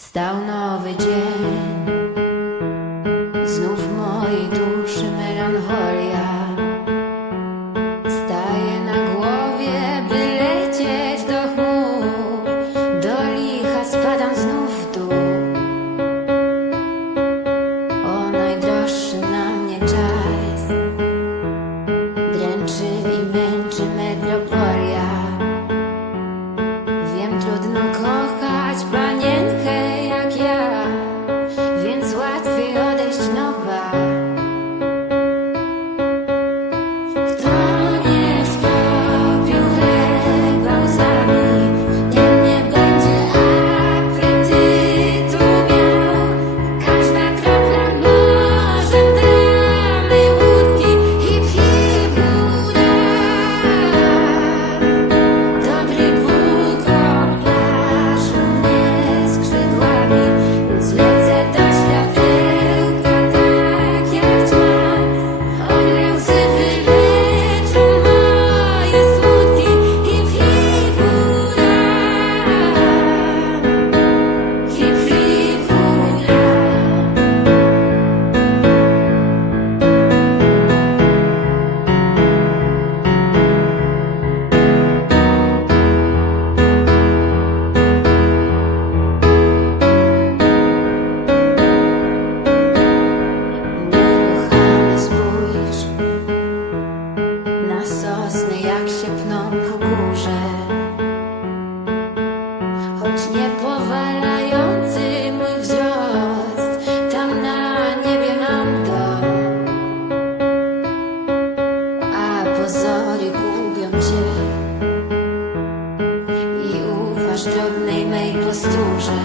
Stał nowy dzień, znów w mojej duszy melancholia. Staję na głowie, by lecieć do chmur, do licha spadam znów w dół. O najdroższy na mnie czas, dręczy i męczy metropolia. Wiem, trudno kochać panienkę jak ja, więc łatwiej odejść nowa. Kto nie skropił chleba łzami, ten nie będzie apetytu miał. Każda kropla morzem dramy łódki, hip hip hura. Dobry Bóg obdarzył mnie skrzydłami, więc lecę do światełka tak jak tma. Orle łzy wyleczą moje smutki, hip hip hura. Hip hip hura. Nieruchamy spójrz na sosny, jak się pną po górze. Choć nie powalający mój wzrost, tam na niebie mam dom. A pozory gubią cię i ufasz drobnej mej posturze.